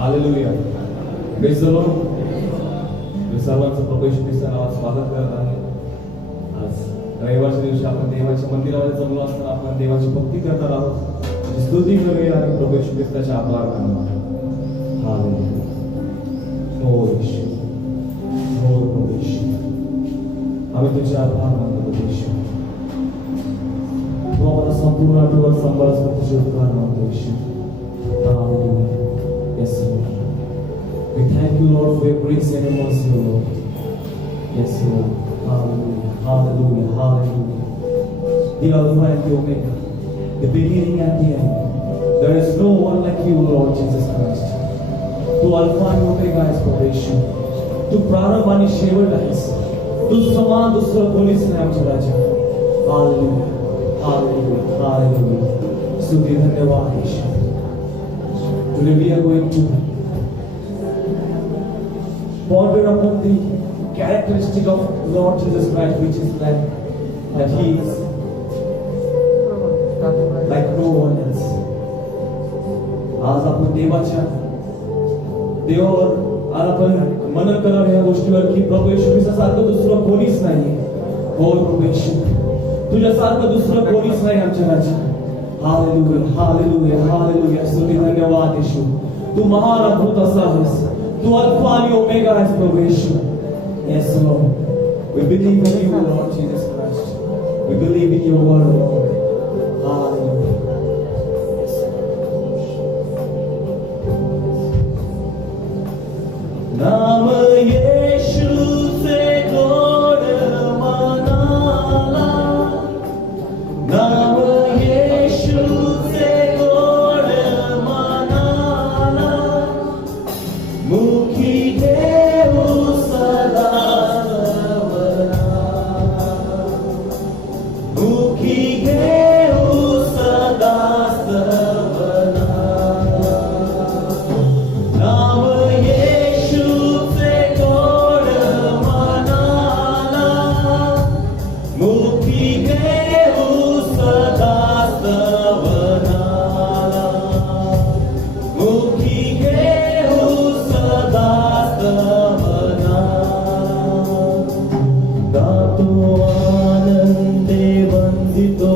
Hallelujah. Praise the Lord. मी सर्वांचं प्रभू येशू ख्रिस्ताच्या नावात स्वागत करत आहे. आज रविवारच्या दिवशी आपण देवाच्या मंदिरामध्ये जमलो असताना आपण देवाची भक्ती करणार आहोत. स्तुती करूया आणि प्रभू येशू ख्रिस्ताचे आभार मानूया. हालेलुया. हो येशू, हो प्रभू येशू, आम्ही तुझे आभार मानतो प्रभू येशू. तू आम्हाला संपूर्ण आठवड्यावर सांभाळस तुझे उपकार मानतो येशू. Hallelujah. Yes, Lord. We thank you, Lord, for your grace and your mercy, O Lord. Yes, Lord. Hallelujah. Hallelujah. Hallelujah. The Alpha and the Omega, the beginning and the end. There is no one like you, Lord Jesus Christ. तू alpha आणि omega आहेस प्रभू येशू. तू प्रारंभ आणि शेवट आहेस. तू समान दुसरं कोणीच नाही आमच्या राजा. हालेलुया. हालेलुया. हालेलुया. स्तुती धन्यवाद येशू. Today we are going to ponder upon the characteristic of Lord Jesus Christ, which is that He is like no one else. आज आपण देवावर आज आपण मनन करावं या गोष्टीवर की प्रभू येशू ख्रिस्तासारखं दुसरं कोणीच नाही. हो प्रभू येशू, तुझ्यासारखं दुसरं कोणीच नाही आमच्या राजा. हालेलुया. हालेलुया. हालेलुया. स्तुती धन्यवाद येशू. तू महान अद्भुत असा आहेस. तू अल्फा आणि ओमेगा आहेस प्रभू येशू. Yes, Lord. We believe in you, Lord Jesus Christ. We believe in your word, Lord. Hallelujah. नाम येशूचे गोड मनाला, नाम येशूचे गोड मनाला, मुखी देऊ सदा सर्वना, मुखी देऊ सदा सर्वना. नाम येशूचे गोड मनाला, मुखी देऊ सदा सर्वनाला, मुखी देऊ सदा सर्वना. गातो आनंदे वंदितो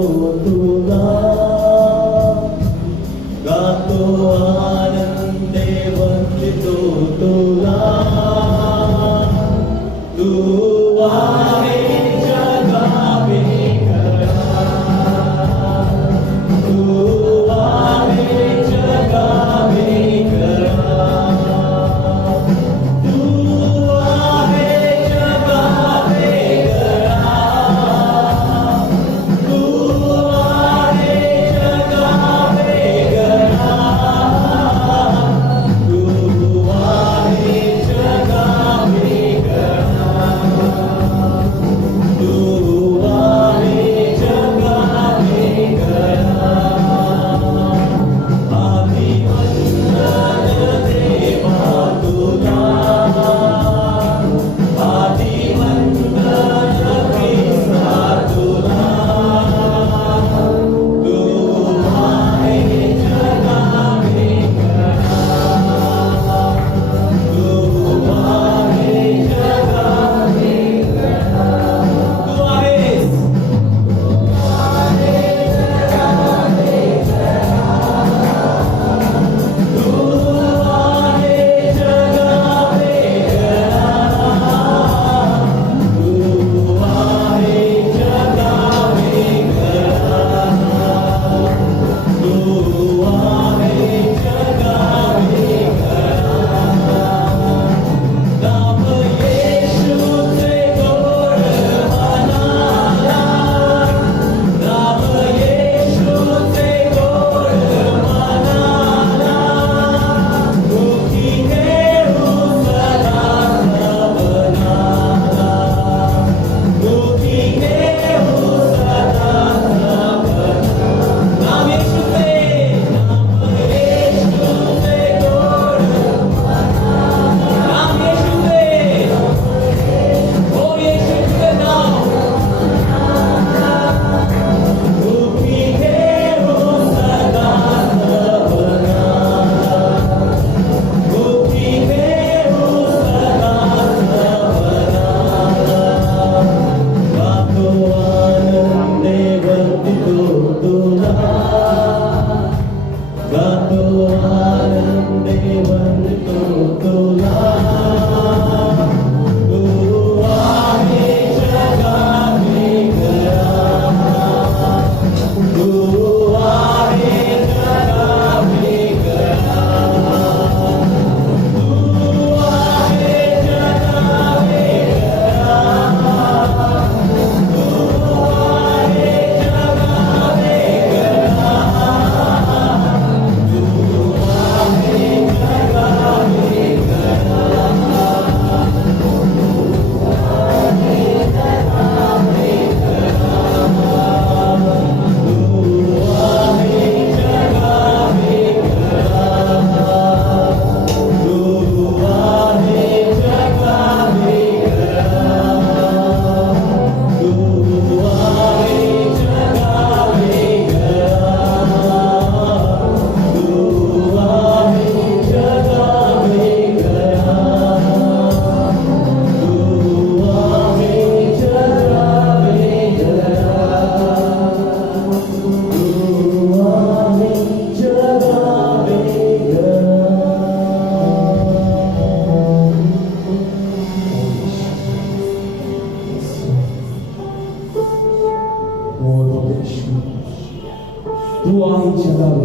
तू आहे जगावे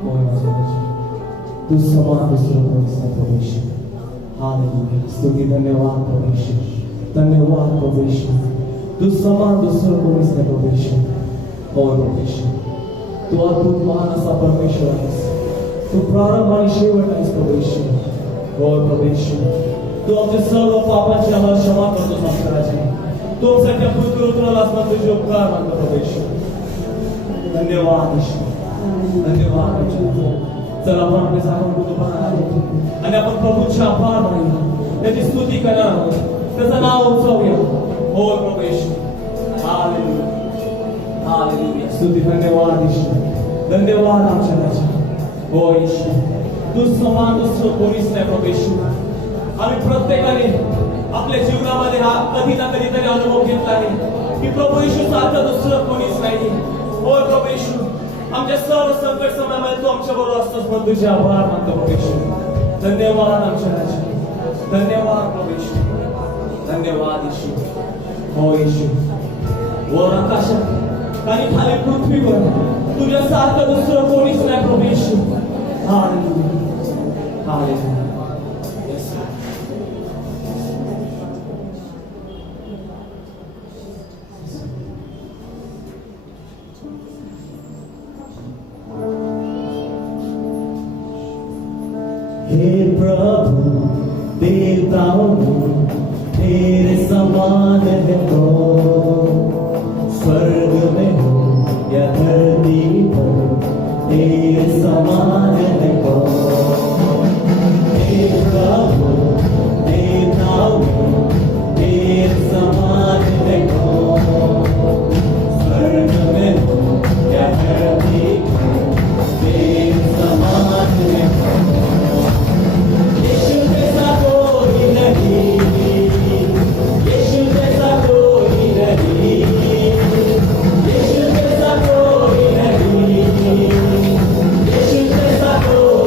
होय माझ्या राजा तू समान दुसरं कोणीच नाही प्रभू येशू हालेलुया स्तुती धन्यवाद प्रभू येशू धन्यवाद प्रभू येशू तू समान दुसरं कोणीच नाही प्रभू येशू होय प्रभू येशू तू अद्भुत महान असा परमेश्वर आहेस तू प्रारंभ आणि शेवट आहेस प्रभू येशू होय प्रभू येशू तू आमच्या सर्व पापांची आम्हाला क्षमा करतो आमच्या राजा तू आमच्या पवित्र उतरलास ना तुझे उपकार मानतो प्रभू येशू धन्यवाद येशू धन्यवाद येशू चला आपण आपले जागून कुटुंबाला आलो आणि आपण प्रभूचे आभार मानूया त्याची स्तुती करणार त्याचं नाव उंचावूया हो प्रभू येशू हालेलुया हालेलुया स्तुती धन्यवाद येशू धन्यवाद आमच्या राजा हो येशू तू समान दुसरं कोणीच नाही प्रभू येशू आम्ही प्रत्येकाने आपल्या जीवनामध्ये हा कधी ना कधीतरी अनुभव घेतला आहे की प्रभू येशू सारखं दुसरं कोणीच नाही हो प्रभू येशू आमच्या सर्व संकट समयामध्ये तू आमच्या बरोबर असतोस म्हणून तुझे आभार मानतो प्रभू येशू धन्यवाद आमच्या राजा धन्यवाद प्रभू येशू धन्यवाद येशू हो येशू वर आकाशात आणि खाली पृथ्वीवर तुझ्यासारखं दुसरं कोणीच नाही प्रभू येशू हालेलुया हालेलुया हे प्रभु देवताओं में तेरे समान है कौन स्वर्ग में हो या धरती पर तेरे समान है कौन हे प्रभु देवताओं में तेरे समान है कौन स्वर्ग में हो या धरती पर तेरे समान है कौन यीशु जैसा कोई नहीं यीशु जैसा कोई नहीं यीशु जैसा कोई नहीं यीशु जैसा कोई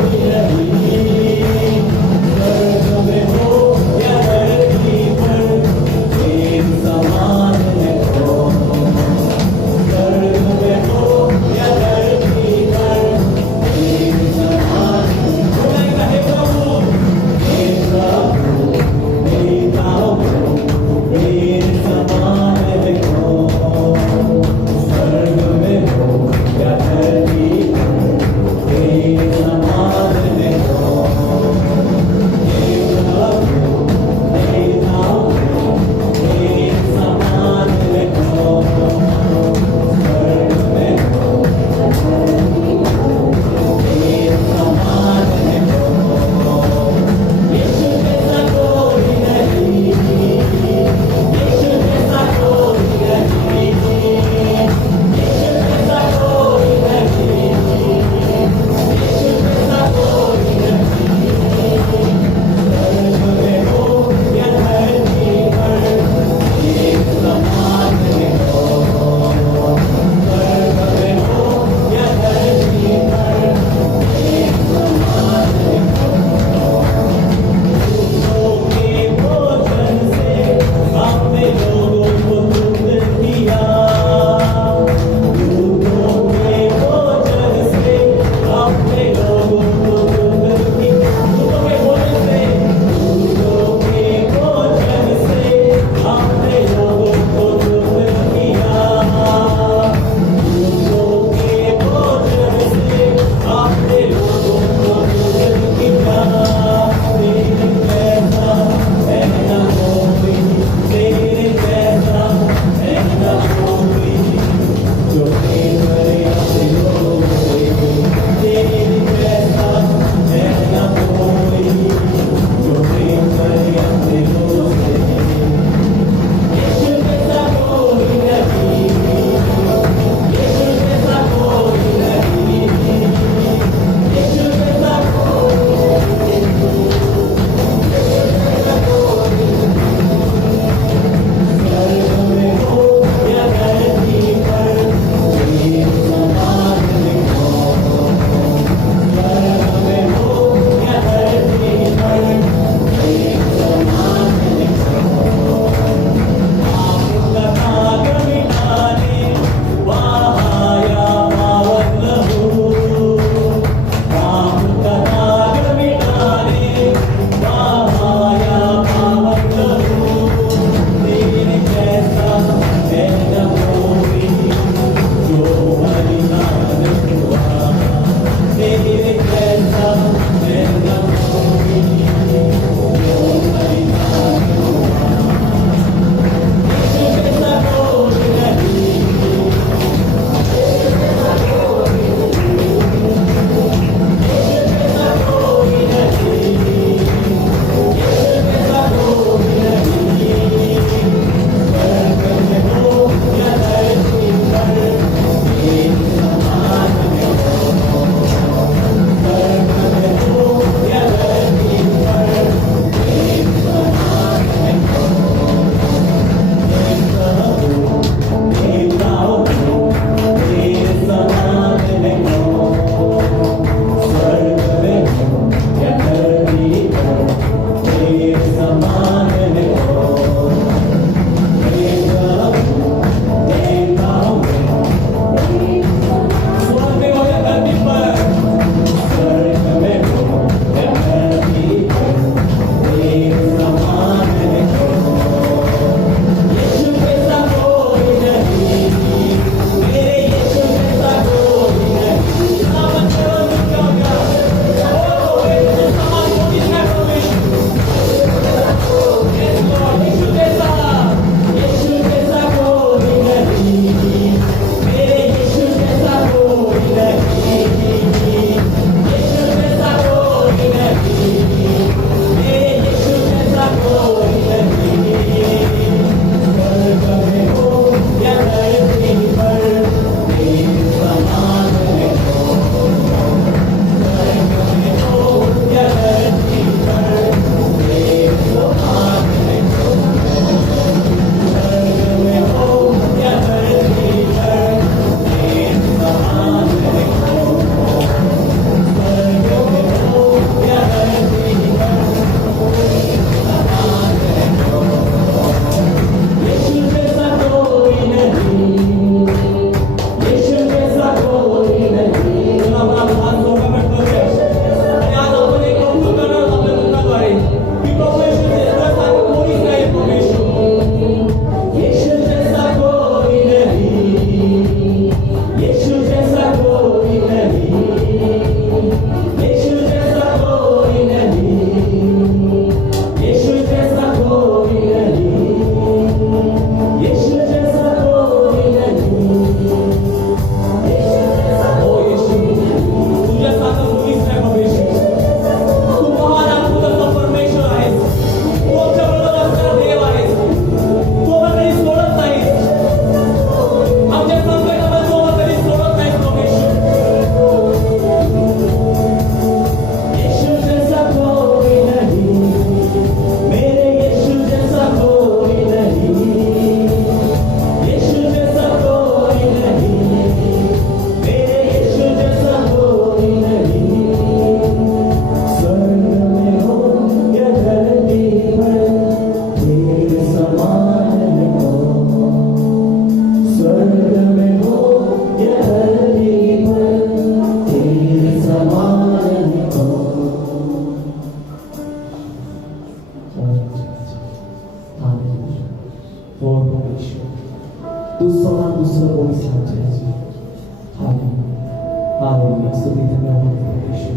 स्तुति धन्यवाद प्रभु यीशु,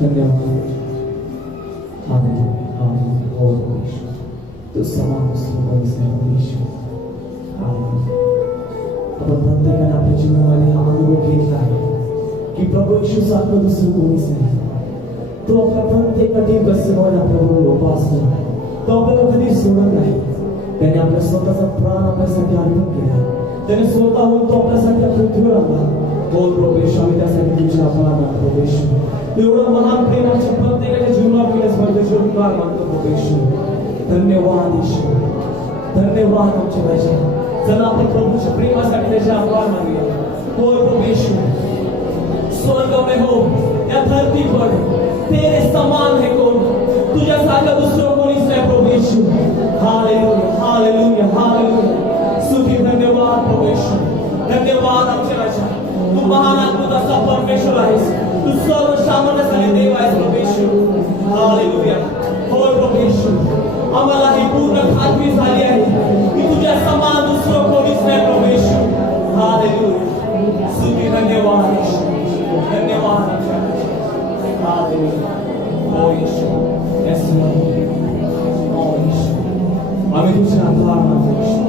धन्यवाद। हालेलुया हालेलुया और प्रभु यीशु तो समान स्तुति से प्रभु यीशु हालेलुया। आपण प्रत्येकाने आपल्या जीवनामध्ये हा अनुभव घेतला आहे की प्रभू यीशु सारखं दुसरं कोणीच नाही। तो आपल्या प्रत्येक कठीण प्रसंगावर आपल्याबरोबर उभा असतो, तो आपल्याला कधी सोडत नाही। त्याने आपल्या स्वतःचा प्राण आपल्यासाठी अर्पण केला, त्याने स्वतःहून तो आपल्यासाठी पृथ्वीवर आला। बोल प्रभू यीशु, आम्ही त्यासाठी तुझे आभार मानतो प्रभू यीशु। तू एवढं महान प्रेम आमच्या प्रत्येकाच्या जीवनावर केल्यास तुझे उपकार मानतो प्रभू यीशु। धन्यवाद यीशु, धन्यवाद आमच्या राजा। चला आपण प्रभूच्या प्रेमासाठी त्याचे आभार मानूया। बोल प्रभू यीशु, स्वर्ग में हो या धरती पर तेरे समान है कौन, तुझ्या सारखा दुसरं कोणीच नाही प्रभू यीशु। Hallelujah hallelujah hallelujah. स्तुती धन्यवाद प्रभू यीशु, धन्यवाद आमचे राजा। तू महान अद्भुत असा परमेश्वर आहेस, तू सर्व सामर्थ्यशाली देव आहेस प्रभू यीशु। हालेलुया होय प्रभू यीशु, आम्हाला ही पूर्ण खात्री झाली आहे की तुझ्या समान दुसरं कोणीच नाही प्रभू यीशु। हालेलुया स्तुती धन्यवाद यीशु, धन्यवाद आमच्या राजा। हालेलुया हो यीशु, येस लॉर्ड हो यीशु, आम्ही तुझे आभार मानतो यीशु।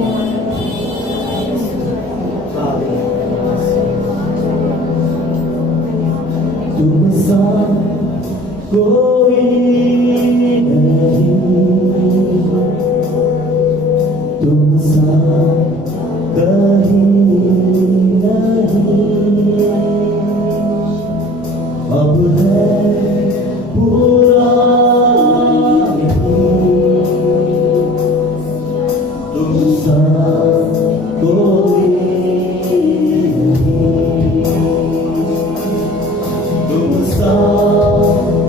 तुमसा कोई नहीं, तुमसा कहीं नहीं, अब है पूरा तुमसा कोई तुमसा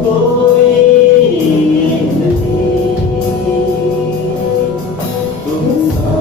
कोई नहीं, तुमसा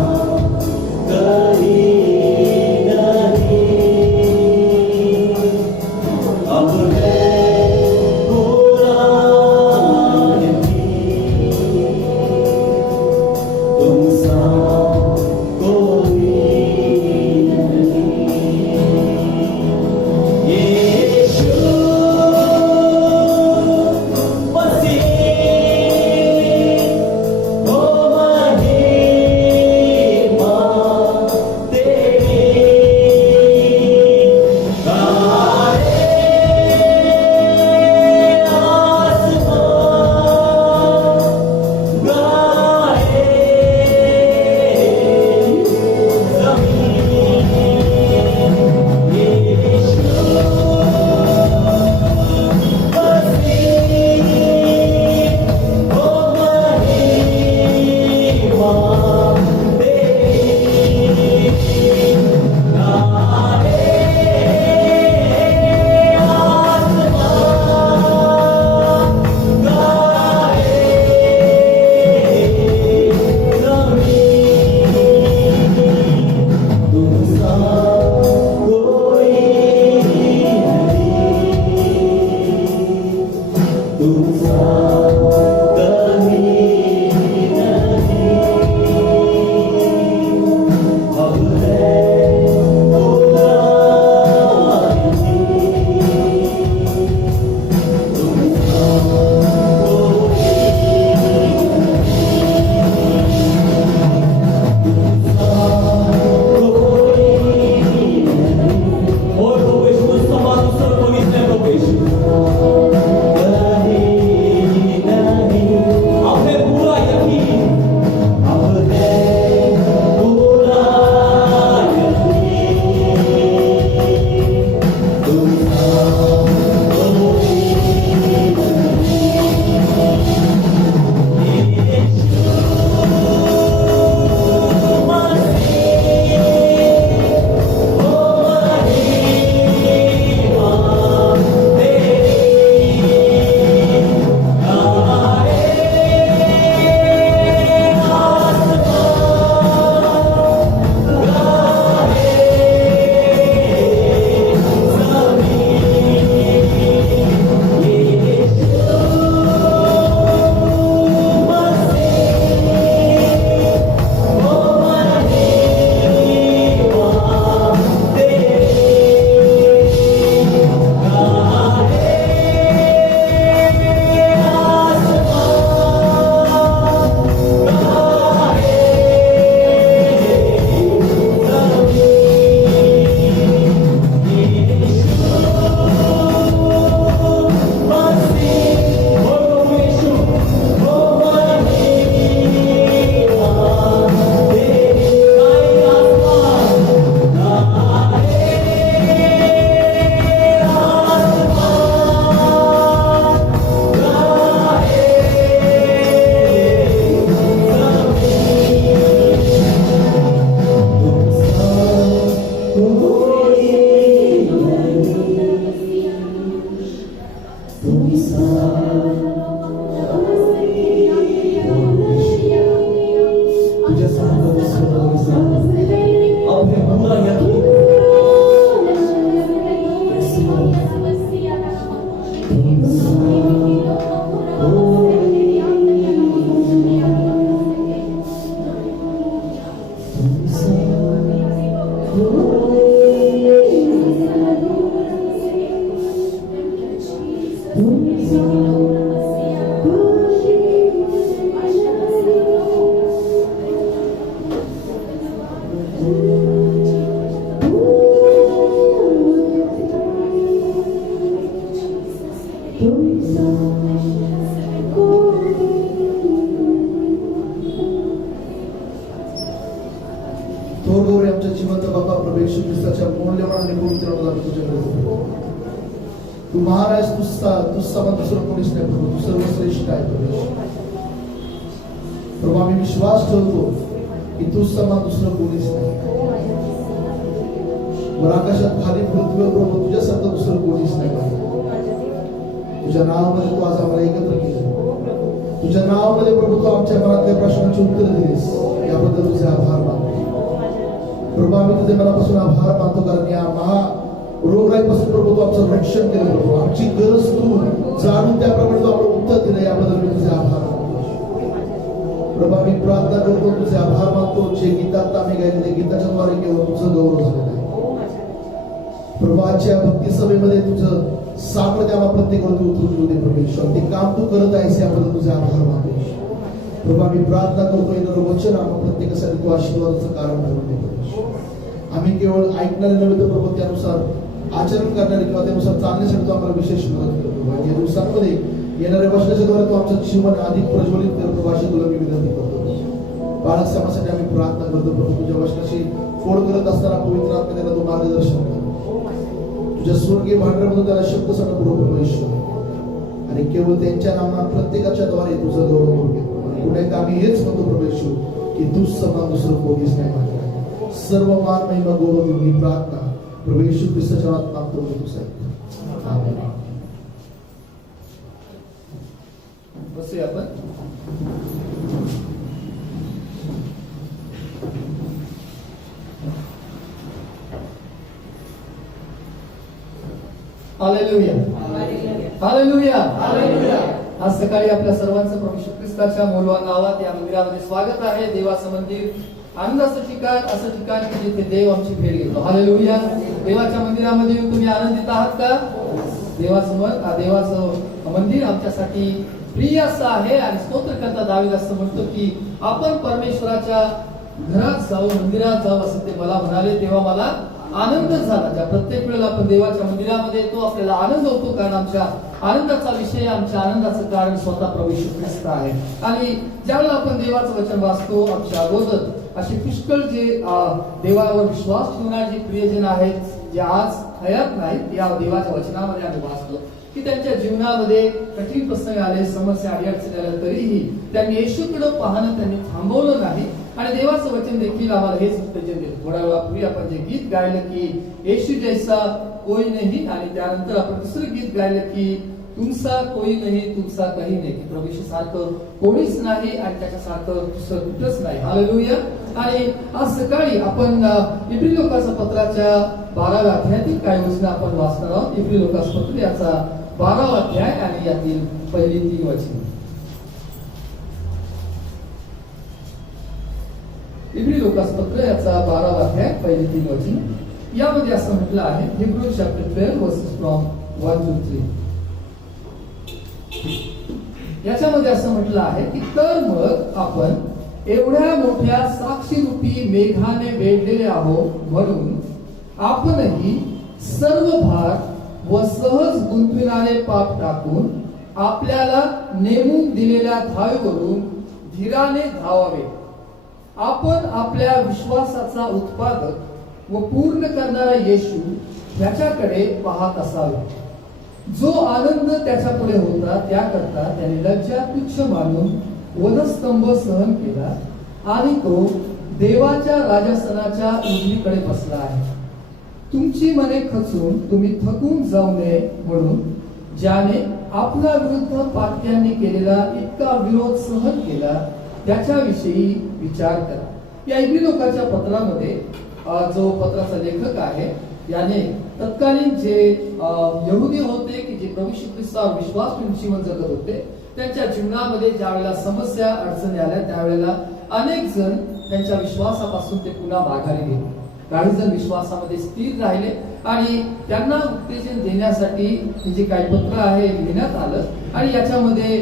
मौल्यवान आणि पवित्र नावात आम्ही तुझ्याकडे येतो. तू महान आहेस, तू समान दुसरं कोणीच नाही प्रभू, तू सर्वश्रेष्ठ आहे प्रभू. प्रभू आम्ही विश्वास ठेवतो की तू समान दुसरं कोणीच नाही. वर आकाशात खाली पृथ्वीवर प्रभू तुझ्यासारखं दुसरं कोणीच नाही. तुझ्या नावामध्ये तू आज आम्हाला एकत्र केलं. तुझ्या नावामध्ये प्रभू तू आमच्या मनातल्या प्रश्नांची उत्तर दिलीस, याबद्दल तुझे आभार मानतो. प्रभू आम्ही तुझे मनापासून आभार मानतो, कारण या महा रोगराईपासून प्रभू तू आमचं रक्षण केलं. प्रभू आमची गरज तू जाणून त्याप्रमाणे तू आम्हाला उत्तर दिलं, याबद्दल मी तुझे आभार मानतो. प्रभू आम्ही प्रार्थना करतो, तुझे आभार मानतो. जे गीतात आम्ही गायले ते गीताच्या द्वारे केवळ तुझं गौरव झालेलं आहे. प्रभू आजच्या भक्ती सभेमध्ये तुझं सामर्थ्य आम्हा प्रत्येकावर तू उतरून दे परमेश्वर. ते काम तू करत आहेस, याबद्दल तुझे आभार मानतो. प्रभू आम्ही प्रार्थना करतो, येणारं वचन आम्हा प्रत्येकासाठी तू आशीर्वादाचं कारण ठरून दे परमेश्वर. आम्ही केवळ ऐकणारे नव्हे तर प्रभू त्यानुसार आचरण करणारे किंवा त्यानुसार चालण्यासाठी तू आम्हाला विशेष मदत करतो. आणि या दिवसांमध्ये येणाऱ्या वचनाच्या द्वारे तू आमचं जीवन अधिक प्रज्वलित कर प्रभू, अशी तुला मी विनंती करतो. बालक समाजासाठी आम्ही प्रार्थना करतो प्रभू, तुझ्या वचनाशी फोड करत असताना पवित्र आत्म्याने तू मार्गदर्शन कर. तुझ्या स्वर्गीय भांडरामधून त्याला शब्द सांग परमेश्वर, आणि केवळ त्यांच्या नामात प्रत्येकाच्या द्वारे तुझं गौरव करू घे. पुन्हा एकदा आम्ही हेच म्हणतो परमेश्वर की तू समान दुसरं कोणीच नाही मानलं. सर्व मान महिमा गौरव मी प्रार्थना प्रभू येशू ख्रिस्ताच्या नावात मागतो, तुझं आमेन. बसूया आपण. Hallelujah, hallelujah, hallelujah. आज सकाळी आपल्या सर्वांचं प्रभू येशू ख्रिस्ताच्या मौल्यवान नावात या मंदिरामध्ये स्वागत आहे. देवाचं मंदिर आनंदाचं ठिकाण, असं ठिकाण की जिथे देव आमची भेट घेतो. हालेलुया. देवाच्या मंदिरामध्ये येऊन तुम्ही आनंदित आहात का? देवाचं मंदिर आमच्यासाठी प्रिय असं आहे. आणि स्तोत्रकर्ता दावीद असं म्हणतो की आपण परमेश्वराच्या घरात जाऊ, मंदिरात जाऊ, असं ते मला म्हणाले, तेव्हा मला आनंद झाला. ज्या प्रत्येक वेळेला आपण देवाच्या मंदिरामध्ये येतो आपल्याला आनंद होतो, कारण आमच्या आनंदाचा विषय, आमच्या आनंदाचं कारण स्वतः प्रभू येशू ख्रिस्त आहे. आणि ज्यावेळेला आपण देवाचं वचन वाचतो, आमच्या अगोदर असे पुष्कळ जे देवावर विश्वास ठेवणारे जे प्रियजन आहेत, जे आज हयात नाहीत, या देवाच्या वचनामध्ये आम्ही वाचतो की त्यांच्या जीवनामध्ये कठीण प्रसंग आले, समस्या अडचणी आल्या, तरीही त्यांनी येशूकडे पाहणं त्यांनी थांबवलं नाही. आणि देवाचं वचन देखील आम्हाला हेच उत्तेजन देतं. थोड्या वेळापूर्वी आपण जे गीत गायलं की येशू जैसा कोई नाही, आणि त्यानंतर आपण दुसरं गीत गायलं की तुमचा कोई नाही, तुमचा काही नाही, की प्रभू येशू सारखं कोणीच नाही आणि त्याच्यासारखं दुसरं कुठंच नाही. हालेलुया. आणि आज सकाळी आपण इब्री लोकांच्या पत्राच्या 12व्या अध्यायातील काही वचनं आपण वाचणार आहोत. इब्री लोकांचं पत्र याचा 12वा अध्याय आणि यातील पहिली 3 वचने. इब्री लोकांचं पत्र याचा 12वा अध्याय पहिली 3 वचने. यामध्ये असं म्हटलं आहे, Hebrew chapter 12 versus from 1 to 3. याच्यामध्ये असं म्हटलं आहे की तर मग आपण एवढ्या मोठ्या साक्षीरूपी मेघाने वेढलेले आहोत, म्हणून आपणही सर्व भार व सहज गुंतविणारे पाप टाकून आपल्याला नेमून दिलेल्या धावेवरून धीराने धावावे. आपण आपल्या विश्वासाचा उत्पादक व पूर्ण करणारा येशू याच्याकडे पाहत असावे, जो आनंद त्याच्या पुढे होता त्याकरता त्याने लज्जा तुच्छ मानून वधस्तंभ सहन केला, आणि तो देवाच्या राजासनाच्या उजवीकडे बसला आहे. तुमची मने खचून तुम्ही थकून जाऊ नये म्हणून ज्याने आपल्या विरुद्ध पाप्यांनी केलेला इतका विरोध सहन केला त्याच्याविषयी विचार करा. या इब्री लोकांच्या पत्रामध्ये जो पत्राचा लेखक आहे याने तत्कालीन जे यहुदी होते की जे प्रभू येशू ख्रिस्तावर विश्वास ठेवून जीवन जगत होते, त्यांच्या जीवनामध्ये ज्या वेळेला समस्या अडचणी आल्या त्यावेळेला अनेक जण त्यांच्या विश्वासापासून ते पुन्हा माघारी गेले. काही जण विश्वासामध्ये स्थिर राहिले आणि त्यांना उत्तेजन देण्यासाठी हे जे काही पत्र आहे लिहिण्यात आलं. आणि याच्यामध्ये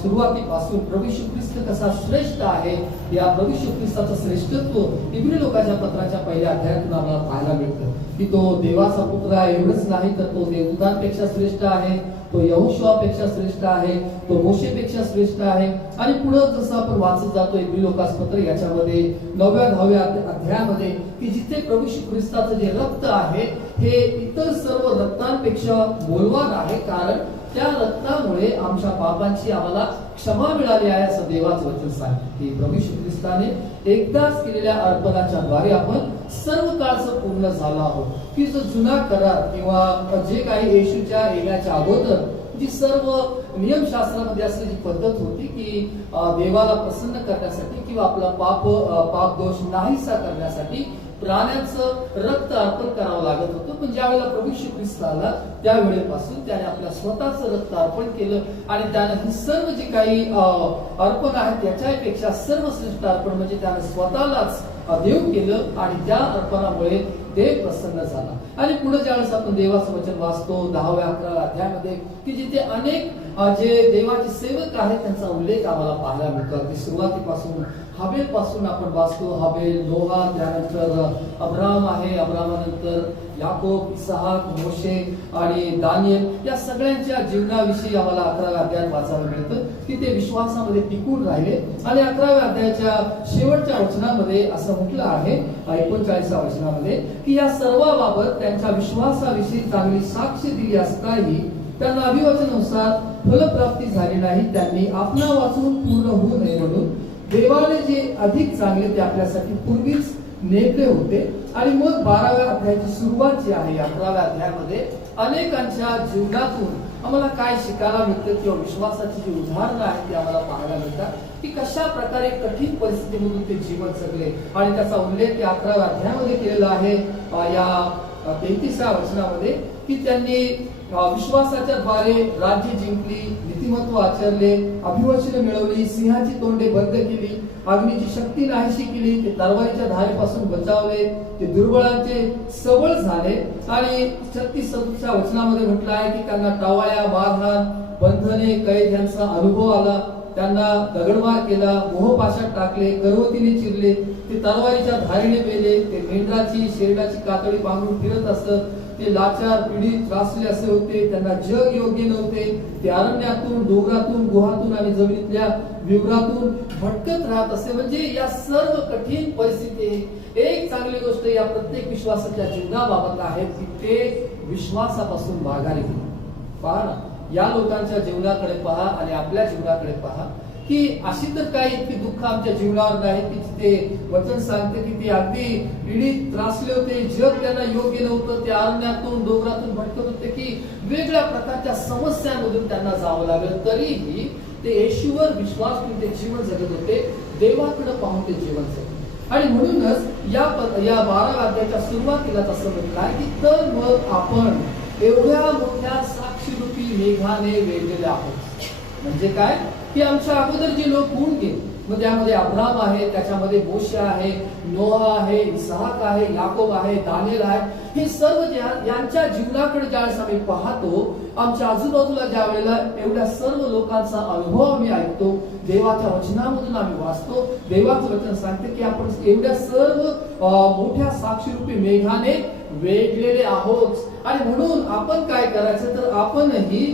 सुरुवातीपासून प्रभू येशू ख्रिस्त कसा श्रेष्ठ आहे, या प्रभू येशू ख्रिस्ताचं श्रेष्ठत्व इब्री लोकांच्या पत्राच्या पहिल्या अध्यायातून आम्हाला पाहायला मिळतं. की तो देवाचा पुत्र आहे. एवढंच नाही तर तो देवदूतांपेक्षा श्रेष्ठ आहे, तो यहोशुआपेक्षा श्रेष्ठ आहे, तो मोशेपेक्षा श्रेष्ठ आहे. आणि पुढे जसं आपण वाचत जातो लूकास पत्र याच्यामध्ये 9-10व्या अध्यायामध्ये की जिथे प्रभू येशू ख्रिस्ताचं जे रक्त आहे हे इतर सर्व रक्तांपेक्षा मोलवान आहे, कारण त्या रक्तामुळे आमच्या पापांची आम्हाला क्षमा मिळाली आहे असं देवाचं वचन सांगते की प्रभू येशू ख्रिस्ताने एकदाच केलेल्या अर्पणाच्या द्वारे आपण सर्व काळचं पूर्ण झालो आहोत. की जो जुना करार किंवा जे काही येशूच्या येण्याच्या अगोदर जी सर्व नियमशास्त्रामध्ये असलेली पद्धत होती की देवाला प्रसन्न करण्यासाठी किंवा आपला पाप दोष नाहीसा करण्यासाठी प्राण्याचं रक्त अर्पण करावं लागत होतं. पण ज्या वेळेला प्रभू येशू ख्रिस्त आला त्यावेळेपासून त्याने आपल्या स्वतःचं रक्त अर्पण केलं आणि त्याने ही सर्व जी काही अर्पण आहे त्याच्यापेक्षा सर्वश्रेष्ठ अर्पण म्हणजे त्याने स्वतःलाच देव केलं आणि त्या अर्पणामुळे देव प्रसन्न झाला. आणि पुढे ज्यावेळेस आपण देवाचं वचन वाचतो 10-11 अध्यायामध्ये की जिथे अनेक जे देवाचे सेवक आहेत त्यांचा उल्लेख आम्हाला पाहायला मिळतो. की सुरुवातीपासून हबेल पासून आपण वाचतो. हबेल, नोहा, त्यानंतर अब्राहम आहे, अब्राहमानंतर याकोब, इसहाक, मोशे आणि दानियल या सगळ्यांच्या जीवनाविषयी आम्हाला 11व्या अध्यायात वाचायला मिळतं की ते विश्वासामध्ये टिकून राहिले. आणि 11व्या अध्यायाच्या शेवटच्या वचनामध्ये असं म्हटलं आहे 39व्या वचनामध्ये की या सर्वाबाबत त्यांच्या विश्वासाविषयी चांगली साक्ष दिली असताही त्यांना अभिवचनानुसार फलप्राप्ती झाली नाही. त्यांनी आपणा वाचून पूर्ण होऊ नये म्हणून देवाने जे अधिक चांगले ते आपल्यासाठी पूर्वीच नेमले होते. आणि मग 12व्या अध्यायाची सुरुवात जी आहे 11व्या अध्यायामध्ये अनेकांच्या जीवनातून आम्हाला काय शिकायला मिळतं किंवा विश्वासाची जी उदाहरणं आहेत ती आम्हाला पाहायला मिळतात की कशा प्रकारे कठीण परिस्थितीमधून ते जीवन जगले. आणि त्याचा उल्लेख 11व्या अध्यायामध्ये केलेला आहे या 33व्या वचनामध्ये की त्यांनी विश्वासाच्या द्वारे राज्य जिंकली, नीतिमत्व आचरले, अभिवचने मिळवली, सिंहाची तोंडे बंद केली, अग्नीची शक्ती नाहीशी केली, ते तलवारीच्या धारेपासून बचावले, ते दुर्बळांचे सबळ झाले. आणि 36-37 वचनामध्ये म्हटलं आहे की त्यांना टावाळ्या, मारहाण, बंधने, कैद यांचा अनुभव आला. त्यांना दगडमार केला, मोहपाशात टाकले, करवतीने चिरले, ते तलवारीच्या धारेने मेले, ते मेंढराची शेरडाची कातडी बांधून फिरत असत, ते लाचार, पीडित, त्रासले असे होते, त्यांना जग योग्य नव्हते, ते अरण्यातून, डोंगरातून, गुहातून आणि जमिनीतल्या विवरातून भटकत राहत असे. म्हणजे या सर्व कठीण परिस्थिती एक चांगली गोष्ट या प्रत्येक विश्वासाच्या जीवनाबाबत आहे की ते विश्वासापासून माघारी गेले. पहा ना, या लोकांच्या जीवनाकडे पहा आणि आपल्या जीवनाकडे पहा की अशी तर काही इतकी दुःख आमच्या जीवनावर नाही की जिथे वचन सांगते की ते अगदी पीडित, त्रासले होते, जग त्यांना योग्य नव्हतं, ते अरण्यातून, डोंगरातून भटकत होते की वेगळ्या प्रकारच्या समस्यांमधून त्यांना जावं लागलं. तरीही ते येशूवर विश्वास ठेवून ते जीवन जगत होते, देवाकडे पाहून ते जीवन जगत. आणि म्हणूनच या 12व्या अध्यायाच्या सुरुवातीलाच असं म्हटलं आहे की तर मग आपण एवढ्या मोठ्या साक्षीरूपी मेघाने वेढलेले आहोत. म्हणजे काय की आमच्या अगोदर जे लोक होऊन गेले, मग त्यामध्ये अब्राहम आहे, त्याच्यामध्ये मोशे आहे, नोहा आहे, इसहाक आहे, याकोब आहे, दानियल आहे, हे सर्व यांच्या जीवनाकडे ज्यावेळेस आम्ही पाहतो, आमच्या आजूबाजूला ज्या वेळेला एवढ्या सर्व लोकांचा अनुभव आम्ही ऐकतो, देवाच्या वचनामधून आम्ही वाचतो, देवाचं वचन सांगते की आपण एवढ्या सर्व मोठ्या साक्षीरूपी मेघाने वेढलेले आहोत. आणि म्हणून आपण काय करायचं तर आपणही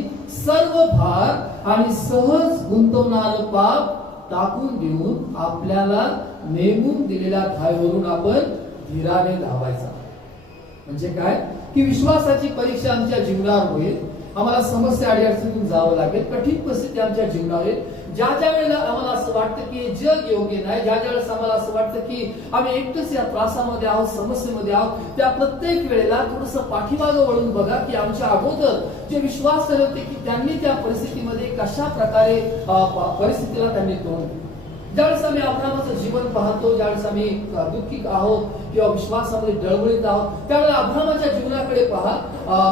सर्व भार आणि सहज गुंतवणारं पाप टाकून देऊन आपल्याला नेमून दिलेल्या धावेवरून आपण धीराने धावायचा. म्हणजे काय की विश्वासाची परीक्षा आमच्या जीवनावर होईल, आम्हाला समस्या अडचणीतून जावं लागेल, कठीण परिस्थिती आमच्या जीवनावर येईल. ज्या वेळेला आम्हाला असं वाटतं की जग योग्य नाही, ज्या वेळेस आम्हाला असं वाटतं की आम्ही एकटंच या त्रासामध्ये आहोत, समस्येमध्ये आहोत, त्या प्रत्येक वेळेला थोडस पाठीमागं वळून बघा की आमच्या अगोदर जे विश्वास करत होते की त्यांनी त्या परिस्थितीमध्ये कशा प्रकारे परिस्थितीला त्यांनी तोंड. ज्यावेळेस आम्ही अब्राहमाचं जीवन पाहतो, ज्यावेळेस आम्ही दुःखी आहोत किंवा विश्वासामध्ये डळमळीत आहोत, त्यावेळेला अब्राहमाच्या जीवनाकडे पहा.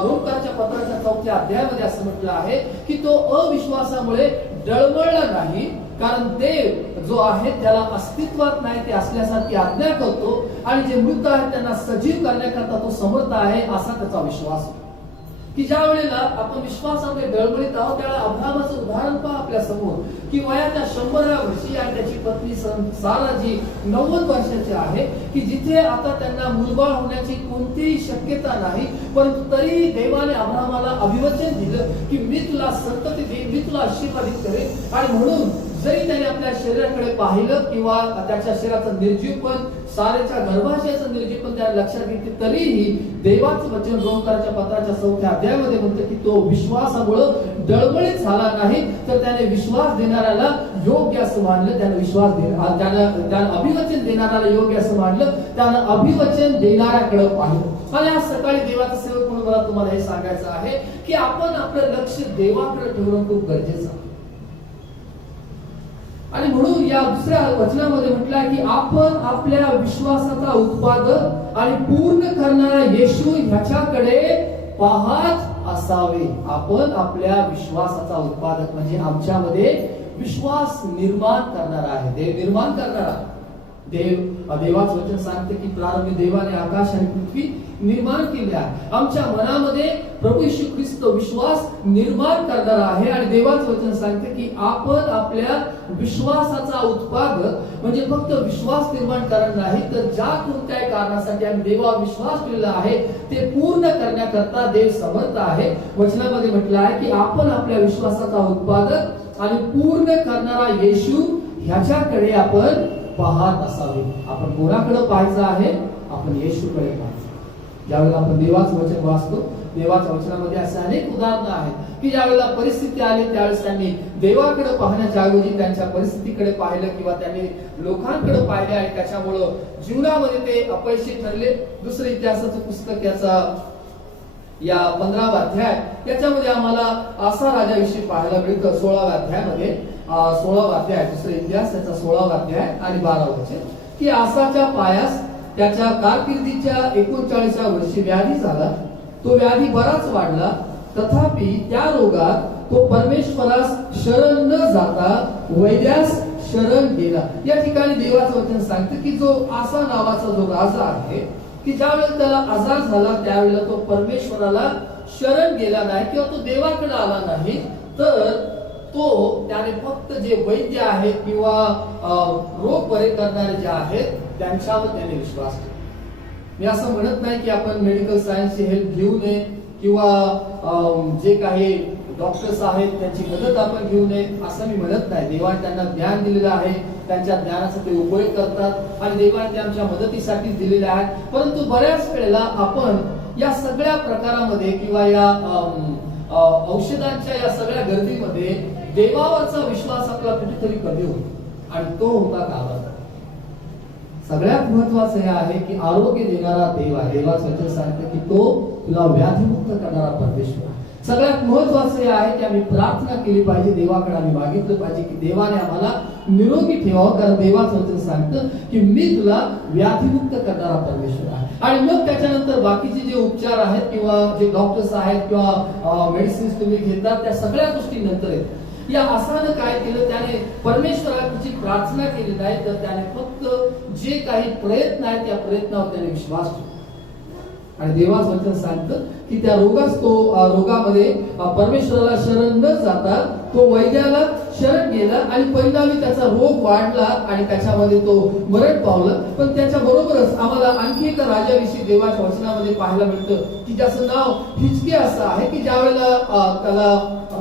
रोमकाराच्या पत्राच्या 4थ्या अध्यायामध्ये असं म्हटलं आहे की तो अविश्वासामुळे डळमळला नाही, कारण देव जो आहे त्याला अस्तित्वात नाही ते असल्यासारखी आज्ञा करतो आणि जे मृत आहेत त्यांना सजीव करण्याकरता तो समर्थ आहे असा त्याचा विश्वास. की ज्या वेळेला आपण विश्वासामध्ये डळमळीत आहोत त्यावेळेला अब्राहमाचं उदाहरण पहा आपल्या समोर, की वयाच्या 100व्या वर्षी आणि त्याची पत्नी सारा जी 90 वर्षाची आहे, की जिथे आता त्यांना मुलबाळ होण्याची कोणतीही शक्यता नाही, परंतु तरी देवाने अब्राहमाला अभिवचन दिलं की मी तुला संतती देईन, मी तुला आशीर्वादित करेन. आणि म्हणून जरी त्याने आपल्या शरीराकडे पाहिलं किंवा त्याच्या शरीराचं निर्जीवपण, सारेच्या गर्भाशयाचं निर्जीवपण त्याला लक्षात घेतले, तरीही देवाचं वचन रोमकराच्या पत्राच्या 4थ्या अध्यायामध्ये म्हणतं की तो विश्वासामुळं डळमळीत झाला नाही, तर त्याने विश्वास देणाऱ्याला योग्य असं मानलं. त्यानं अभिवचन देणाऱ्याला योग्य असं मानलं, त्यानं अभिवचन देणाऱ्याकडे पाहिलं. आणि आज सकाळी देवाचा सेवक म्हणून मला तुम्हाला हे सांगायचं आहे की आपण आपलं लक्ष देवाकडे ठेवणं खूप गरजेचं आहे. आणि म्हणून या दुसऱ्या वचनामध्ये म्हटलंय की आपण आपल्या विश्वासाचा उत्पादक आणि पूर्ण करणारा येशू ह्याच्याकडे पाहत असावे. आपण आपल्या विश्वासाचा उत्पादक म्हणजे आमच्यामध्ये विश्वास निर्माण करणारा आहे, देव निर्माण करणारा. देवाचं वचन सांगते की प्रारंभी देवाने आकाश आणि पृथ्वी निर्माण केले आहे. आमच्या मनामध्ये प्रभू येशू ख्रिस्त विश्वास निर्माण करणारा आहे. आणि देवाचं वचन सांगते की आपण आपल्या विश्वासाचा उत्पादक म्हणजे फक्त विश्वास निर्माण करणार नाही, तर ज्या कोणत्याही कारणासाठी आम्ही देवावर विश्वास ठेवलेला आहे ते पूर्ण करण्याकरता देव समर्थ आहे. वचनामध्ये म्हटलं आहे की आपण आपल्या विश्वासाचा उत्पादक आणि पूर्ण करणारा येशू ह्याच्याकडे आपण पाहत असावे. आपण कोणाकडे पाहायचं आहे? आपण येशूकडे पाहायचं. ज्यावेळेला आपण देवाचं वचन वाचतो, देवाच्या वचनामध्ये असे अनेक उदाहरणं आहेत की ज्यावेळेला परिस्थिती आली त्यावेळेस त्यांनी देवाकडे पाहण्याच्या ऐवजी त्यांच्या परिस्थितीकडे पाहिलं किंवा त्यांनी लोकांकडे पाहिले आणि त्याच्यामुळं जीवनामध्ये ते अपयशी ठरले. दुसरं इतिहासाचं पुस्तक या 15वा अध्याय याच्यामध्ये आम्हाला आसा राजाविषयी पाहायला मिळतं. 16व्या अध्यायामध्ये 16वा अध्याय दुसरा इतिहास त्याचा 16वा अध्याय आणि 12वा वचन की आसाच्या पायास त्याच्या कारकिर्दीच्या 39व्या वर्षी व्याधी झाला. तो व्याधी बराच वाढला, तथापि त्या रोगात तो परमेश्वरास शरण न जाता वैद्यास शरण गेला. या ठिकाणी देवाचं वचन सांगतं की जो आसा नावाचा जो राजा आहे की ज्यावेळेला त्याला आजार झाला त्यावेळेला तो परमेश्वराला शरण गेला नाही किंवा तो देवाकडे आला नाही, तर त्याने फक्त जे वैद्य आहेत किंवा रोग बरे करणारे जे आहेत त्यांच्यावर त्याने विश्वास ठेवला. मी असं म्हणत नाही की आपण मेडिकल सायन्सची हेल्प घेऊ नये किंवा जे काही डॉक्टर्स आहेत त्यांची मदत आपण घेऊ नये असं मी म्हणत नाही. देवाने त्यांना ज्ञान दिलेलं आहे, त्यांच्या ज्ञानाचा ते उपयोग करतात आणि देवाने ते आमच्या मदतीसाठी दिलेले आहेत. परंतु बऱ्याच वेळेला आपण या सगळ्या प्रकारामध्ये किंवा या औषधांच्या या सगळ्या गर्दीमध्ये देवावरचा विश्वास आपला कुठेतरी कमी होतो आणि तो होता कामा. सगळ्यात महत्वाचं हे आहे की आरोग्य देणारा देव आहे. देवाचं वचन सांगतं की तो तुला व्याधीमुक्त करणारा परमेश्वर आहे. सगळ्यात महत्वाचं हे आहे की आम्ही प्रार्थना केली पाहिजे, देवाकडे आम्ही मागितलं पाहिजे की देवाने आम्हाला निरोगी ठेवावं, कारण देवाचं वचन सांगतं की मी तुला व्याधीमुक्त करणारा परमेश्वर आहे. आणि मग त्याच्यानंतर बाकीचे जे उपचार आहेत किंवा जे डॉक्टर्स आहेत किंवा मेडिसिन्स तुम्ही घेतात त्या सगळ्या गोष्टी नंतर आहेत. या आसानं काय केलं, त्याने परमेश्वराची प्रार्थना केली नाही, तर त्याने फक्त जे काही प्रयत्न आहेत त्या प्रयत्नावर त्याने विश्वास ठेवला. आणि देवाचं वचन सांगतं की त्या रोगामध्ये परमेश्वराला शरण न जाता तो वैद्याला शरण गेला आणि परिणामी त्याचा रोग वाढला आणि त्याच्यामध्ये तो मरण पावला. पण त्याच्या बरोबरच आम्हाला आणखी एका राजाविषयी देवाच्या वचनामध्ये पाहायला मिळतं की ज्याचं नाव हिजकिया असं आहे की ज्या वेळेला त्याला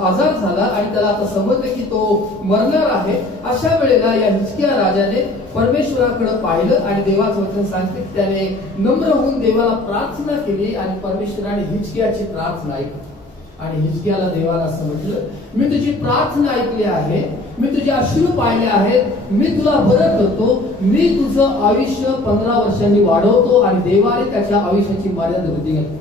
आजार झाला आणि त्याला आता समजलं की तो मरणार आहे, अशा वेळेला या हिजकिया राजाने परमेश्वराकडे पाहिलं आणि देवाचं वचन सांगते की त्याने नम्र होऊन देवाला प्रार्थना केली आणि परमेश्वराने हिजकियाची प्रार्थना ऐकली. आणि हिजकियाला देवाला असं म्हटलं, मी तुझी प्रार्थना ऐकली आहे, मी तुझे अश्रू पाहिले आहेत, मी तुला बरं करतो, मी तुझं आयुष्य 15 वर्षांनी वाढवतो. आणि देवाने त्याच्या आयुष्याची मर्यादा वृद्धी केली.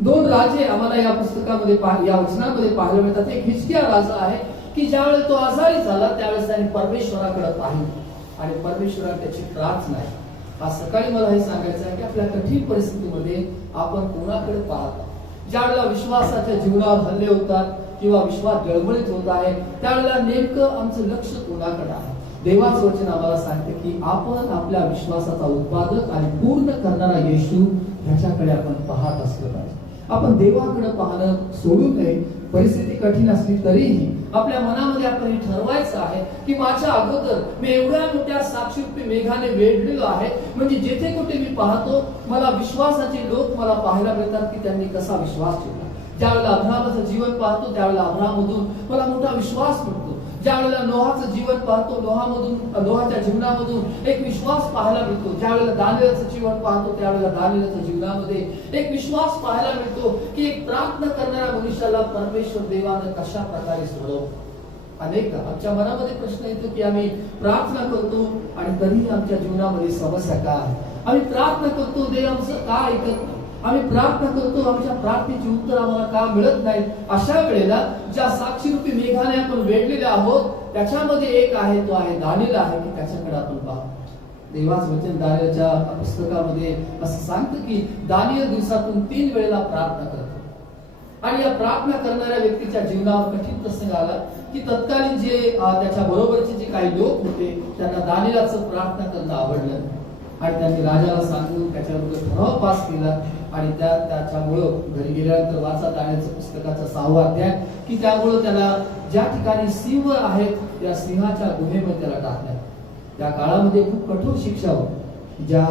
2 राजे आम्हाला या पुस्तकामध्ये या वचनामध्ये पाहायला मिळतात. एक हिजकिया राजा आहे की ज्यावेळेस तो आजारी झाला त्यावेळेस त्याने परमेश्वराकडे पाहिलं आणि परमेश्वराने त्याची प्रार्थना ऐकली. आज सकाळी मला हे सांगायचं आहे की आपल्या कठीण परिस्थितीमध्ये आपण कोणाकडे पाहता? ज्यावेळेला विश्वासाच्या जीवनावर हल्ले होतात किंवा विश्वास डळमळीत होत आहे त्यावेळेला नेमकं आमचं लक्ष कोणाकडे आहे? देवाचं वचन आम्हाला सांगते की आपण आपल्या विश्वासाचा उत्पादक आणि पूर्ण करणारा येशू ह्याच्याकडे आपण पाहत असलं पाहिजे. आपण देवाकडे पाहणं सोडू नये. परिस्थिती कठीण असली तरीही आपल्या मनामध्ये आपण हे ठरवायचं आहे की माझ्या अगोदर मी एवढ्या मोठ्या साक्षीरूपी मेघाने वेढलेलो आहे, म्हणजे जेथे कुठे मी पाहतो मला विश्वासाचे लोक मला पाहायला मिळतात की त्यांनी कसा विश्वास ठेवला. ज्यावेळेला अब्राहामाचं जीवन पाहतो त्यावेळेला अब्राहाममधून मला मोठा विश्वास मिळतो. ज्यावेळेला नोहाचं जीवन पाहतो नोहाच्या जीवनामधून एक विश्वास पाहायला मिळतो. ज्यावेळेला दानिएलचं जीवन पाहतो त्यावेळेला दानिएलच्या जीवनामध्ये एक विश्वास पाहायला मिळतो की एक प्रार्थना करणाऱ्या मनुष्याला परमेश्वर देवानं कशा प्रकारे सोडवतो. अनेकदा आमच्या मनामध्ये प्रश्न येतो की आम्ही प्रार्थना करतो आणि तरीही आमच्या जीवनामध्ये समस्या का आहे. आम्ही प्रार्थना करतो, देव आमचं का ऐकत नाही. आम्ही प्रार्थना करतो, आमच्या प्रार्थनेची उत्तर आम्हाला का मिळत नाही. अशा वेळेला ज्या साक्षीरूपी मेघाने आपण वेढलेले आहोत त्याच्यामध्ये एक आहे, तो आहे दानिएल आहे की त्याच्याकडे आपण पाहतो. देवाचं वचन दानिएलच्या पुस्तकामध्ये असं सांगतं की दानिएल दिवसातून 3 वेळेला प्रार्थना करतो. आणि या प्रार्थना करणाऱ्या व्यक्तीच्या जीवनावर कठीण प्रसंग आला की तत्कालीन जे त्याच्या बरोबरचे जे काही लोक होते त्यांना दानिएलाचं प्रार्थना करणं आवडलं आणि त्यांनी राजाला सांगून त्याच्यावर ठराव पास केला. आणि त्याच्यामुळं घरी गेल्यानंतर वाचा दानिएलच्या पुस्तकाचा 6वा अध्याय की त्यामुळं त्याला ज्या ठिकाणी सिंह आहेत त्या सिंहाच्या गुहेमध्ये त्याला टाकल्या. त्या काळामध्ये खूप कठोर शिक्षा होती. ज्या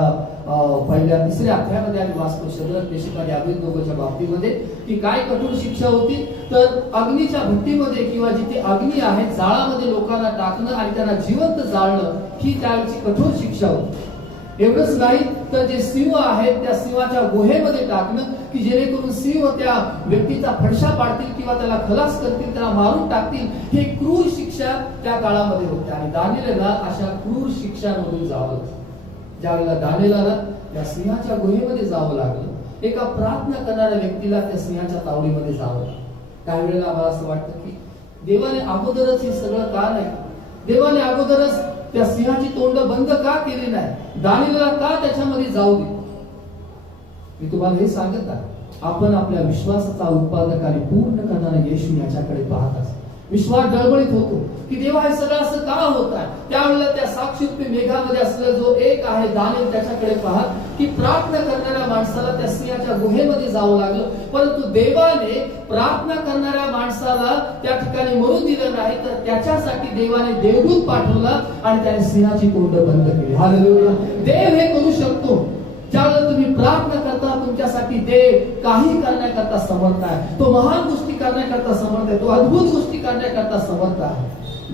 पहिल्या 3ऱ्या अध्यायामध्ये आम्ही वाचतो शद्रक मेशक आणि अबेदनगोच्या बाबतीमध्ये की काय कठोर शिक्षा होती. तर अग्नीच्या भट्टीमध्ये किंवा जिथे अग्नी आहे जाळामध्ये लोकांना टाकणं आणि त्यांना जिवंत जाळणं ही त्यावेळची कठोर शिक्षा होती. एवढंच नाही तर जे सिंह आहेत त्या सिंहाच्या गुहेमध्ये टाकणं की जेणेकरून सिंह त्या व्यक्तीचा फडशा पाडतील किंवा त्याला खलास करतील, त्याला मारून टाकतील. हे क्रूर शिक्षा त्या काळामध्ये होत्या आणि दानिएलला अशा क्रूर शिक्षांमधून जावं. ज्यावेळेला दानिएलला त्या सिंहाच्या गुहेमध्ये जावं लागलं, एका प्रार्थना करणाऱ्या व्यक्तीला त्या सिंहाच्या तावडीमध्ये जावं. काही वेळेला आम्हाला असं वाटतं की देवाने अगोदरच हे सगळं का नाही, देवाने अगोदरच त्या सिंहाची तोंड बंद का केली नाही, दानिएलला का त्याच्यामध्ये जाऊ दे. मी तुम्हाला हे सांगत आहे, आपण आपल्या विश्वासाचा उत्पादक आणि पूर्ण करणारा येशू याच्याकडे पाहत असतो. विश्वास डळमळीत होतो की देवा हे सगळं असं का होत आहे. त्यावेळेला त्या साक्षीरूपी मेघामध्ये असलेला जो एक आहे दानिएल त्याच्याकडे पाहत की प्रार्थना करणाऱ्या माणसाला त्या सिंहाच्या गुहेमध्ये जावं लागलं, परंतु देवाने प्रार्थना करणाऱ्या माणसाला त्या ठिकाणी मरून दिलं नाही, तर त्याच्यासाठी देवाने देवदूत पाठवला आणि त्याने सिंहाची तोंड बंद केली. हालेलुया. देव हे करू शकतो. ज्यावेळेला तुम्ही प्रार्थना करता तुमच्यासाठी देव काही करण्याकरता समर्थ आहे. तो महान गोष्टी करण्याकरता समर्थ आहे, तो अद्भुत गोष्टी करण्याकरता समर्थ आहे.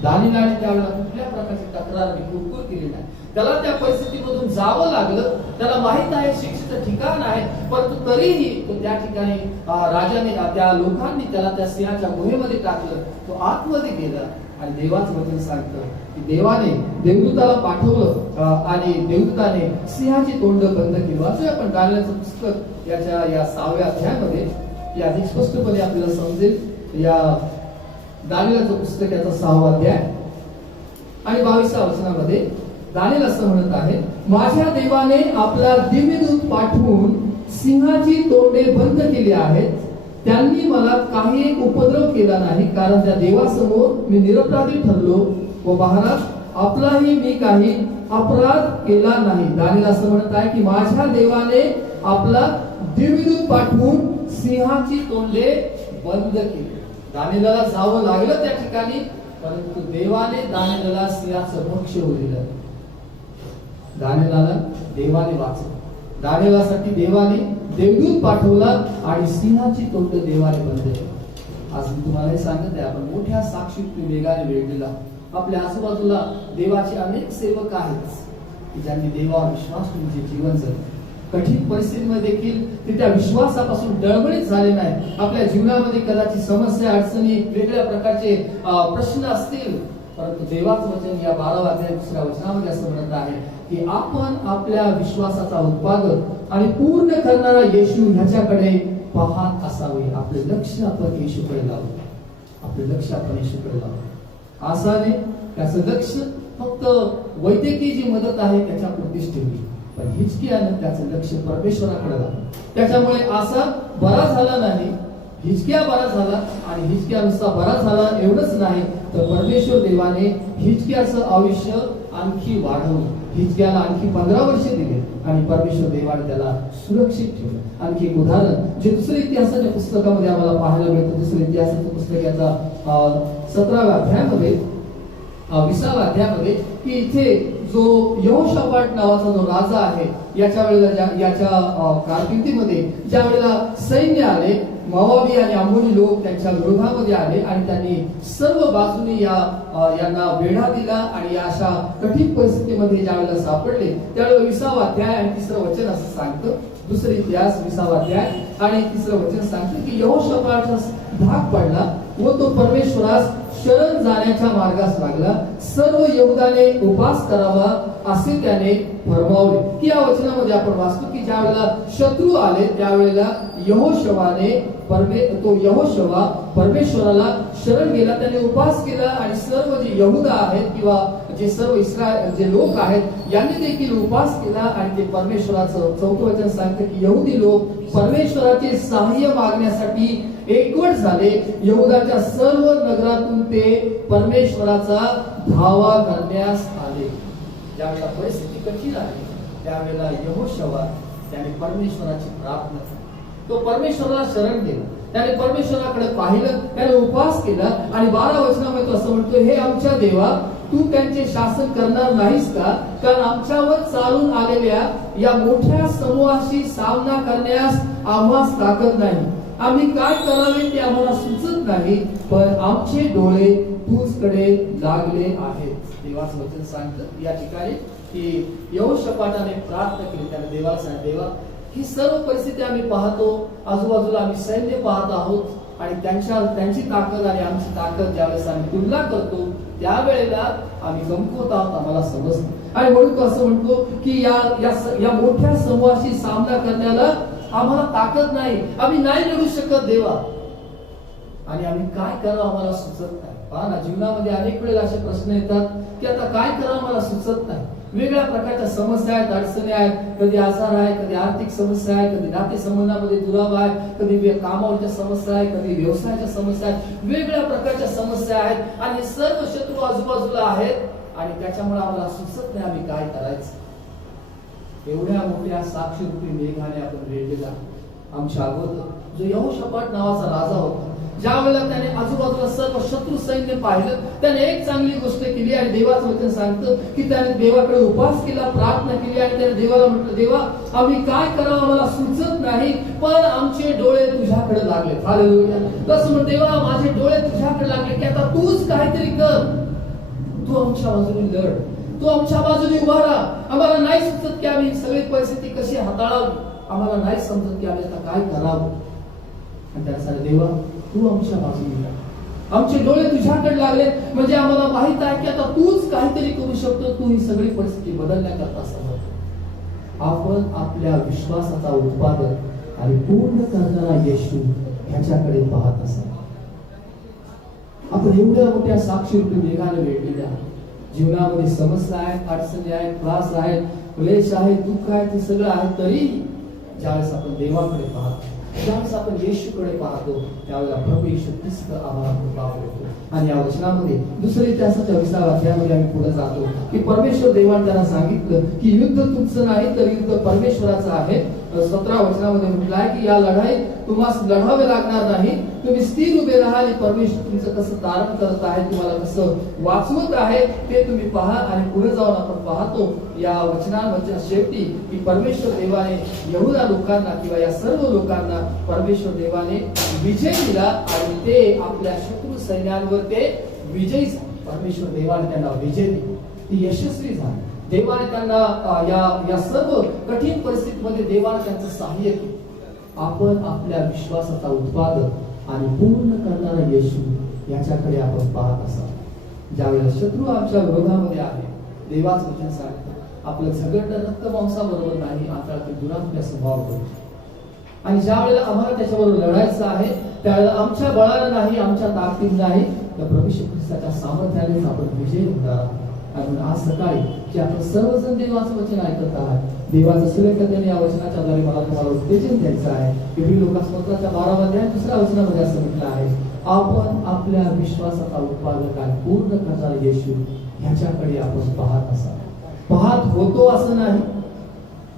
दानिएलने त्यावेळेला कुठल्या प्रकारची तक्रार आणि कुरकुर केली नाही. त्याला त्या परिस्थितीमधून जावं लागलं. त्याला माहित आहे शिक्षेचं ठिकाण आहे, परंतु तरीही तो त्या ठिकाणी राजाने त्या लोकांनी त्याला त्या सिंहाच्या गुहेमध्ये टाकलं. तो आतमध्ये गेला आणि देवाचं वचन सांगतं की देवाने देवदूताला पाठवलं आणि देवदूताने सिंहाची तोंड बंद केली. वाचूया आपण दानिएलचं पुस्तक याच्या या 6व्या अध्यायामध्ये या अधिक स्पष्टपणे आपल्याला समजेल. या दानिएलचं पुस्तक याचा 6वा अध्याय आणि 22व्या वचनामध्ये दानिएल असं म्हणत आहे, माझ्या देवाने आपला दिव्यदूत पाठवून सिंहाची तोंडे बंद केली आहेत. त्यांनी मला काही एक उपद्रव केला नाही, कारण त्या देवासमोर मी निरपराधी ठरलो व महाराज आपलाही मी काही अपराध केला नाही. दानिएल असं म्हणत आहे की माझ्या देवाने आपला दिव्यदूत पाठवून सिंहाची तोंडे बंद केली. दानिएलला जावं लागलं त्या ठिकाणी, परंतु देवाने दानिएलला सिंहाचं भक्ष्य होऊ दिलं. दानिएलला देवाने वाचवलं. दानिएलासाठी देवाने देवदूत पाठवला आणि सिंहाची तोंड देवाने बंद केली. आज मी तुम्हाला हे सांगत आहे, आपण मोठ्या साक्षीरूपी मेघाने वेढलेला. आपल्या आजूबाजूला देवाचे अनेक सेवक आहेत की ज्यांनी देवावर विश्वास ठेवून जे जीवन जगले. कठीण परिस्थितीमध्ये देखील ते त्या विश्वासापासून डळमळीत झाले नाही. आपल्या जीवनामध्ये कदाचित समस्या अडचणी वेगळ्या प्रकारचे प्रश्न असतील, परंतु देवाचं वचन या 12व्या अध्यायाच्या 2ऱ्या वचनामध्ये असं म्हणत आहे की आपण आपल्या विश्वासाचा उत्पादक आणि पूर्ण करणारा येशू ह्याच्याकडे पाहत असावे. आपले लक्ष आपण येशूकडे लावू. आपले लक्ष आपण येशूकडे लावू. आसाने त्याचं लक्ष फक्त वैद्यकीय जी मदत आहे त्याच्यापुरतीच ठेवली, पण हिजकियानं त्याचं लक्ष परमेश्वराकडे लावलं. त्याच्यामुळे आसा बरा झाला नाही, हिजकिया बरा झाला. आणि हिजकिया नुसता बरा झाला एवढंच नाही, तर परमेश्वर देवाने हिजकियाचं आयुष्य आणखी वाढवलं. हिजकियाला आणखी 15 वर्षे दिले आणि परमेश्वर देवाने त्याला सुरक्षित ठेवलं. आणखी एक उदाहरण जे दुसऱ्या इतिहासाच्या पुस्तकामध्ये आम्हाला पाहायला मिळतं. दुसऱ्या इतिहासाच्या पुस्तकाचा 17व्या अध्यायामध्ये 20व्या अध्यायामध्ये की इथे जो यहोशाफाट नावाचा जो राजा आहे याच्या वेळेला याच्या कारकिर्दीमध्ये ज्या वेळेला सैन्य आले, मोआबी आणि अम्मोनी लोक त्यांच्या विरोधामध्ये आले आणि त्यांनी सर्व बाजूने यांना वेढा दिला आणि या अशा कठीण परिस्थितीमध्ये ज्या वेळेला सापडले त्यावेळेला 20वा अध्याय आणि 3रं वचन असं सांगतं. दुसरे इतिहास 20वा अध्याय आणि 3रं वचन सांगतं की यहोशाफाटचा धाक पडला व तो परमेश्वरास शरण जाण्याच्या मार्गास लागला. सर्व यहूदाने उपास करावा असे त्याने फरमावले. की या वचनामध्ये आपण वाचतो की ज्या वेळेला शत्रू आले त्यावेळेला यहोशवा परमेश्वराला शरण गेला, त्याने उपास केला आणि सर्व जे यहूदा आहेत किंवा जे सर्व इस्रायल जे लोक आहेत यांनी देखील उपास केला आणि ते परमेश्वराचं 4थं वचन सांगतं की यहुदी लोक परमेश्वराचे सहाय्य मागण्यासाठी एकवट झाले. यहूदाच्या सर्व नगरातून ते परमेश्वराचा धावा करण्यास आले. ज्यावेळेला परिस्थिती कठीण आली त्यावेळेला यहोशवा त्याने परमेश्वराची प्रार्थना केली. तो परमेश्वराला शरण गेला, त्याने परमेश्वराकडे पाहिलं, त्याने उपवास केला आणि 12 वचनामध्ये तो असं म्हणतो, हे आमच्या देवा, तू त्यांचे शासन करणार नाहीस का? कारण आमच्यावर चालून आलेल्या या मोठ्या समूहाशी सामना करण्यास आम्हास ताकद नाही. आम्ही काय करावे ते आम्हाला सुचत नाही, पण आमचे डोळे तुझकडे लागले आहेत. देवाचं वचन सांगतं या ठिकाणी की यहोशाफाटाने प्रार्थना केली. त्याने देवाला सांगितलं, देवा, ही सर्व परिस्थिती आम्ही पाहतो, आजूबाजूला आम्ही सैन्य पाहत आहोत आणि त्यांची ताकद आणि आमची ताकद ज्यावेळेस आम्ही तुलना करतो त्यावेळेला आम्ही कमकुवत आहोत, आम्हाला समजतं. आणि म्हणून तो असं म्हणतो की या मोठ्या समूहाशी सामना करण्याला आम्हाला ताकद नाही, आम्ही नाही लढू शकत देवा, आणि आम्ही काय करावं आम्हाला सुचत नाही. पहा ना, जीवनामध्ये अनेक वेळेला असे प्रश्न येतात की आता काय करावं मला सुचत नाही. वेगळ्या प्रकारच्या समस्या आहेत, अडचणी आहेत, कधी आजार आहे, कधी आर्थिक समस्या आहे, कधी नाते संबंधामध्ये दुराव आहे, कधी कामावरच्या समस्या आहे, कधी व्यवसायाच्या समस्या आहेत, वेगवेगळ्या प्रकारच्या समस्या आहेत आणि सर्व शत्रू आजूबाजूला आहेत आणि त्याच्यामुळे आम्हाला सुचत नाही आम्ही काय करायचं. एवढ्या मोठ्या साक्षीरूपी मेघाने आपण वेढलेला आमच्या अगोदर जो यहोशाफाट नावाचा राजा होता, ज्या वेळेला त्याने आजूबाजूला सर्व शत्रू सैन्य पाहिलं, त्याने एक चांगली गोष्ट केली आणि देवाचं वचन सांगतं की त्याने देवाकडे उपवास केला, प्रार्थना केली आणि त्याने देवाला म्हटलं, देवा, आम्ही काय करावं आम्हाला सुचत नाही, पण आमचे डोळे तुझ्याकडे लागले. हालेलुया. तसं म्हणतो, देवा, माझे डोळे तुझ्याकडे लागले की आता तूच काहीतरी कर, तू आमच्या बाजूने लढ, तू आमच्या बाजूने उभा राहा. आम्हाला नाही सुचत की आम्ही सगळी परिस्थिती कशी हाताळावी, आम्हाला नाही समजत की आम्ही आता काय करावं. आणि त्यासाठी देवा, तू आमच्या बाजूने लढ, आमचे डोळे तुझ्याकडे लागले म्हणजे आम्हाला माहित आहे की आता तूच काहीतरी करू शकतो, तू ही सगळी परिस्थिती बदलण्याकरता समर्थ. आपण आपल्या विश्वासाचा उत्पादन आणि पूर्ण करणारा येशू ह्याच्याकडे पाहत असाल. आपण एवढ्या मोठ्या साक्षीरूपी मेघाने वेढलेल्या जीवनामध्ये समस्या आहेत, अडचणी आहेत, त्रास आहेत, क्लेश आहेत, दुःख आहे, ते सगळं आहे, तरी ज्यावेळेस आपण देवाकडे पाहतो, ज्यावेळेस आपण येशूकडे पाहतो, त्यावेळेला प्रभू येशू ख्रिस्त आम्हाला कृपा करतो. आणि या वचनामध्ये दुसऱ्या इतिहासाच्या 20व्या अध्यायामध्ये आम्ही पुढे जातो की परमेश्वर देवाने त्यांना सांगितलं की युद्ध तुमचं नाही तर युद्ध परमेश्वराचं आहे. 17 वचनामध्ये म्हटलं आहे की या लढाई तुम्हाला लढावे लागणार नाही, तुम्ही स्थिर उभे राहा आणि परमेश्वर तुमचं कसं तारण करत आहे, तुम्हाला कसं वाचवत आहे ते तुम्ही पहा. आणि पुढे जाऊन आपण पाहतो या वचनांच्या शेवटी की परमेश्वर देवाने यहूदा लोकांना किंवा या सर्व लोकांना परमेश्वर देवाने विजय दिला आणि ते आपल्या शत्रू सैन्यांवर ते विजयी झाले. परमेश्वर देवाने त्यांना विजय दिला, ती यशस्वी झाली. देवाने त्यांना या सर्व कठीण परिस्थितीमध्ये देवाने त्यांचं सहाय्य केलं. आपण आपल्या विश्वासाचा उत्पादन आणि पूर्ण करणारा येशू याच्याकडे आपण पाहत असाल. ज्यावेळेला शत्रू आमच्या विरोधामध्ये आहे, देवाचं वचन सांगतं आपलं झगडणं रक्त मांसाबरोबर नाही, आता ते दुरात्म्या स्वभाव होतो. आणि ज्या वेळेला आम्हाला त्याच्याबरोबर लढायचं आहे त्यावेळेला आमच्या बळाला नाही, आमच्या ताकदीने नाही, तर प्रभू येशू ख्रिस्ताच्या सामर्थ्यानेच आपण विजय होणार आहोत. आणि आज सकाळी की आपण सर्वजण देवाचं वचन ऐकत आहात, देवाचं सुरेखतेने या वचनाच्या द्वारे मला तुम्हाला उत्तेजन द्यायचं आहे. इब्री लोकांच्या 12व्या अध्याय 2ऱ्या वचनामध्ये असं म्हटलं आहे, आपण आपल्या विश्वासाचा उत्पादक आणि पूर्ण करणारा येशू ह्याच्याकडे आपण पाहत असाल. पाहत होतो असं नाही,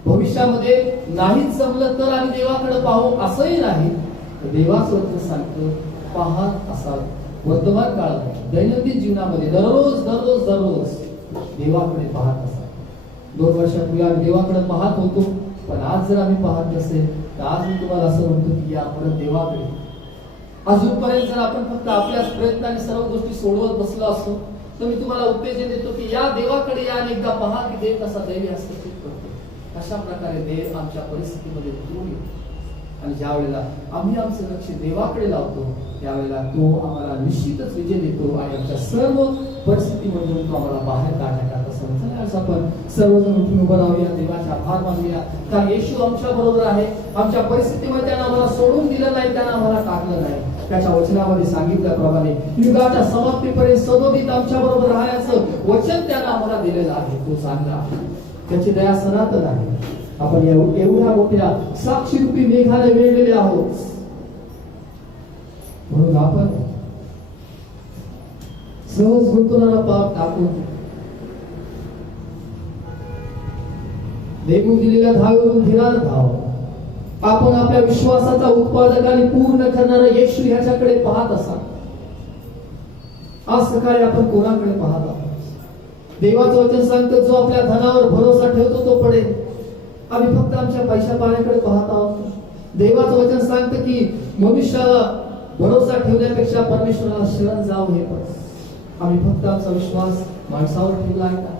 भविष्यामध्ये नाहीच जमलं तर आम्ही देवाकडे पाहू असंही नाही. देवाचं वचन सांगतो पाहत असाल. वर्तमान काळात दैनंदिन जीवनामध्ये दररोज दररोज दररोज देवाकडे पाहत असाल. 2 वर्षापूर्वी आम्ही देवाकडे पाहत होतो, पण आज जर आम्ही पाहत नसेल तर आज मी तुम्हाला असं म्हणतो की या परत देवाकडे. अजूनपर्यंत जर आपण फक्त आपल्याच प्रयत्नाने सर्व गोष्टी सोडवत बसलो असतो तर मी तुम्हाला उत्तेजन देतो की या देवाकडे या आणि एकदा पहा की देव कसा दैवी हस्तक्षेप करतो. अशा प्रकारे देव आमच्या परिस्थितीमध्ये उतरून येतो आणि ज्या वेळेला आम्ही आमचं लक्ष देवाकडे लावतो त्यावेळेला तो आम्हाला निश्चितच विजय देतो आणि आमच्या सर्व परिस्थितीमधून तो आम्हाला बाहेर काढण्याकरता समजलं. आज आपण सर्वजण उठून उभं राहूया, देवाचे आभार मानूया, कारण येशू आमच्या बरोबर आहे. आमच्या परिस्थितीमध्ये त्यानं आम्हाला सोडून दिलं नाही, त्यानं आम्हाला टाकलं नाही. त्याच्या वचनामध्ये सांगितल्याप्रमाणे युगाच्या समाप्तीपर्यंत सदोदित आमच्या बरोबर राहण्याचं वचन त्यानं आम्हाला दिलेलं आहे. तो चांगला आहे, त्याची दया सनातन आहे. आपण एवढ्या मोठ्या साक्षीरूपी मेघाने वेढलेले आहोत, म्हणून आपण सहज गुंतवणारा पाप टाकून देऊन दिलेल्या धावेवरून धीराने धाव. आपण आपल्या विश्वासाचा उत्पादक आणि पूर्ण करणारा येशू ह्याच्याकडे पाहत असाल. आज सकाळी आपण कोणाकडे पाहत आहोत? देवाचं वचन सांगतं जो आपल्या धनावर भरोसा ठेवतो तो पडेल. आम्ही फक्त आमच्या पैशा पाण्याकडे पाहत आहोत. देवाचं वचन सांगतं की मनुष्याला भरोसा ठेवण्यापेक्षा परमेश्वराला शरण जावं हे पण. आम्ही फक्त आमचा विश्वास माणसावर ठेवला आहे का?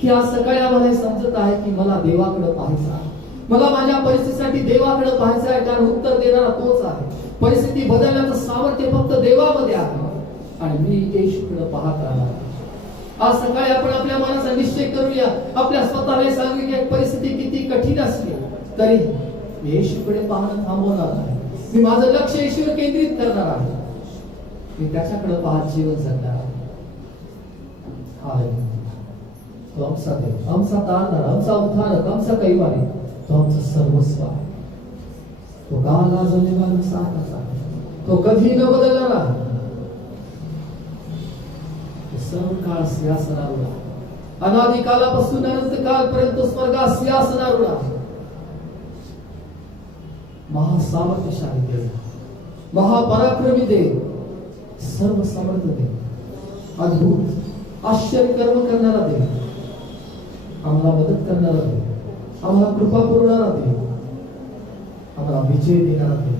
की आज सकाळी आम्हाला हे समजत आहे की मला देवाकडे पाहायचं आहे, मला माझ्या परिस्थितीसाठी देवाकडे पाहायचं आहे, कारण उत्तर देणारा तोच आहे. परिस्थिती बदलण्याचं सामर्थ्य फक्त देवामध्ये आहे आणि मी येशूकडे पाहत राहणार. आज सकाळी आपण आपल्या मनाचा निश्चय करूया, आपल्या स्वतःला सांगू की परिस्थिती किती कठीण असली तरी मी येशूकडे पाहणं थांबवणार नाही. मी माझं लक्ष येशूवर केंद्रित करणार आहे. मी त्याच्याकडे पाहत जीवन जगणार आहे. तो आमचा देव, आमचा तारणारा, आमचा उद्धारक, आमचा कैवारी, तो आमचं सर्वस्व आहे. तो काल आज आणि उद्या सारखाच आहे. तो कधी न बदलणार आहे. सर्व काळ सिंहासनावर आहे. अनादि कालापासून अनंत कालपर्यंत स्वर्गात सिंहासनावर आहे. महासामर्थ्यशाली देव, महापराक्रमी देव, सर्व समर्थ देव, अद्भुत आश्चर्य कर्म करणारा देव, आम्हाला मदत करणारा देव, आम्हाला कृपा पुरवणारा देव, आम्हाला विजय देणारा देव,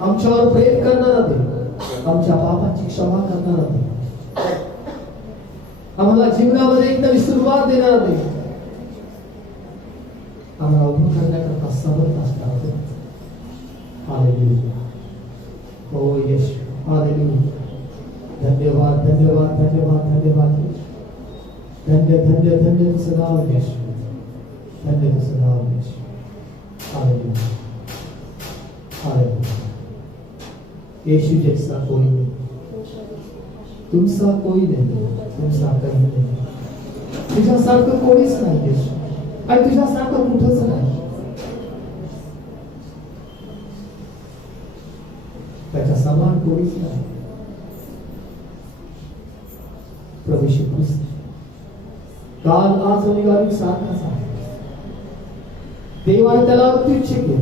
आमच्यावर प्रेम करणारा देव, आमच्या पापांची क्षमा करणारा देव, आम्हाला जीवनामध्ये एक नवी सुरुवात देणारा देव, आम्हाला उभं करण्याकरता समर्थ असणारा देव. हालेलुया. हो येशू, हालेलुया. धन्यवाद धन्यवाद धन्यवाद धन्यवाद. धन्य धन्य धन्य तुझं नाव येशू, धन्य तुझं नाव येशू. Hallelujah, hallelujah. येशू जैसा कोई नहीं, तुमचा कोई नहीं, तुमचा काही नाही. तुझ्यासारखं कोणीच नाही येशू, आणि तुझ्यासारखं कुठंच नाही. त्याच्या समान कोणीच नाही. प्रभू येशू ख्रिस्त काल आज आणि गावी सारखाच आहे. देवाने त्याला अत्युच्च केले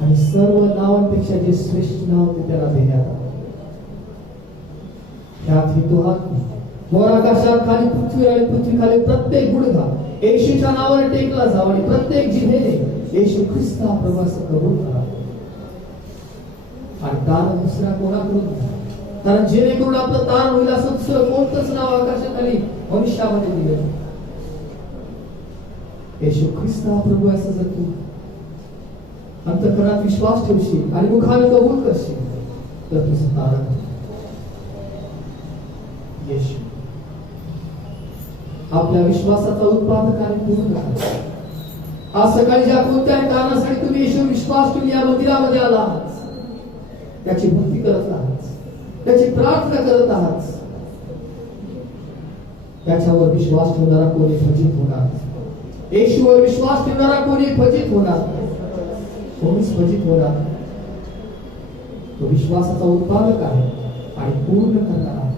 आणि सर्व नावांपेक्षा जे श्रेष्ठ नाव ते त्याला देण्यात आले. त्यात ही तो हात वर आकाशात खाली पृथ्वी आणि पृथ्वी खाली प्रत्येक गुडघा येशूच्या नावाने टेकला जावा आणि प्रत्येक जिभेने येशू ख्रिस्त हा प्रभू असं कबूल करा. आणि दान दुसरा कोणाकडून नाही, कारण जेणेकरून आपलं दान होईल असं दुसरं कोणतंच नाव आकाशाखाली मनुष्यामध्ये दिलं. येशू ख्रिस्त हा प्रभू असं जर तू अंतःकरणात विश्वास ठेवशील आणि मुखाने कबूल करशील तर तुझं तारण येशू आपल्या विश्वासाचा उत्पादक आणि पूर्ण आहे. आज सकाळी ज्या कोणत्याही कारणासाठी तुम्ही येशू विश्वास ठेवून या मंदिरामध्ये आला आहात, त्याची भक्ती करत आहात, त्याची प्रार्थना करत आहात, त्याच्यावर विश्वास ठेवणारा कोणी फजित होणार. येशूवर विश्वास ठेवणारा कोणी फजित होणार, कोणीच फजित होणार. तो विश्वासाचा उत्पादक आहे आणि पूर्ण करणारा आहे.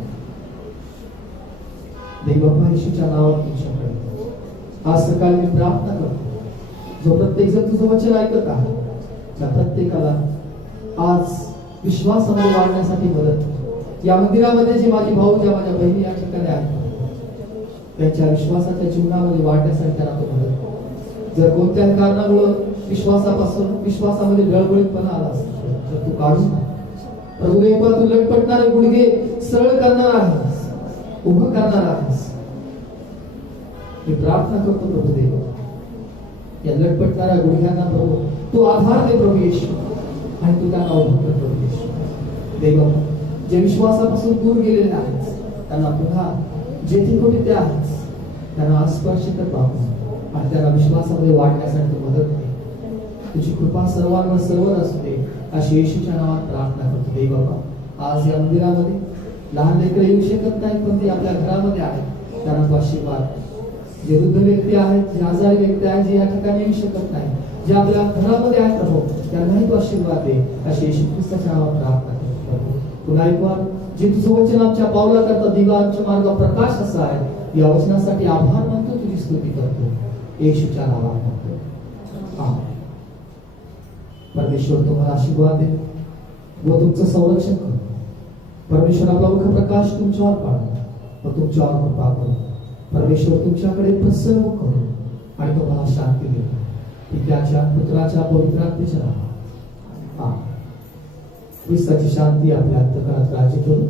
देव बाप्पा येशूच्या नावात तुमच्याकडे आज सकाळी मी प्रार्थना करतो, जो प्रत्येक जण तुझं वचन ऐकत आहे त्या प्रत्येकाला आज विश्वासामध्ये वाढण्यासाठी मदत कर. या मंदिरामध्ये जे माझे भाऊ, ज्या माझ्या बहिणी या ठिकाणी आहेत, त्यांच्या विश्वासाच्या जीवनामध्ये वाढण्यासाठी त्यांना तो मदत कर. जर कोणत्याही कारणामुळे विश्वासामध्ये गळबळीतपणा आला असेल तर तू काढून टाक. प्रभू देवा, तू लटपटणारे गुडघे सरळ करणार आहेस, उभं करणार आहेस. मी प्रार्थना करतो प्रभू देवा, या लटपटणाऱ्या गुडघ्यांना प्रभू तू आधार दे प्रभू येशू, आणि तू त्यांना उभं कर प्रभू येशू. देवा, जे विश्वासापासून दूर गेलेले आहेत त्यांना पुन्हा जेथे कुठे ते आहेत त्यांना स्पर्श कर बाबा, आणि त्यांना विश्वासामध्ये वाढण्यासाठी तू मदत दे. तुझी कृपा सर्वांवर सर्व असू दे, अशी येशूच्या नावात प्रार्थना करतो. दे बाबा, आज या मंदिरामध्ये लहान लेकरं येऊ शकत नाहीत, पण ते आपल्या घरामध्ये आहेत, त्यांना तू आशीर्वाद. जे वृद्ध व्यक्ती आहेत, जे आजारी व्यक्ती आहेत, जे या ठिकाणी येऊ शकत नाही, जे आपल्या घरामध्ये आहेत प्रभू, त्यांनाही तू आशीर्वाद दे, अशी येशू ख्रिस्ताच्या नावात प्रार्थना करतो. पुन्हा एक वार, जे तुझं वचन आमच्या पावला करता दिवा आमच्या मार्गावर प्रकाश असा आहे, या वचनासाठी आभार मानतो, तुझी स्तुती करतो, येशूच्या नावात म्हणतो आमेन. परमेश्वर तुम्हाला आशीर्वाद दे व तुमचं संरक्षण करो. परमेश्वर आपला मुख प्रकाश तुमच्यावर पाडो व तुमच्यावर कृपा करो. परमेश्वर तुमच्याकडे प्रसन्न करो आणि तुम्हाला शांती दे. पित्याच्या, पुत्राच्या, पवित्र आत्म्याच्या नावात आमेन. ख्रिस्ताची शांती आपल्या अंतःकरणात राज्य करू.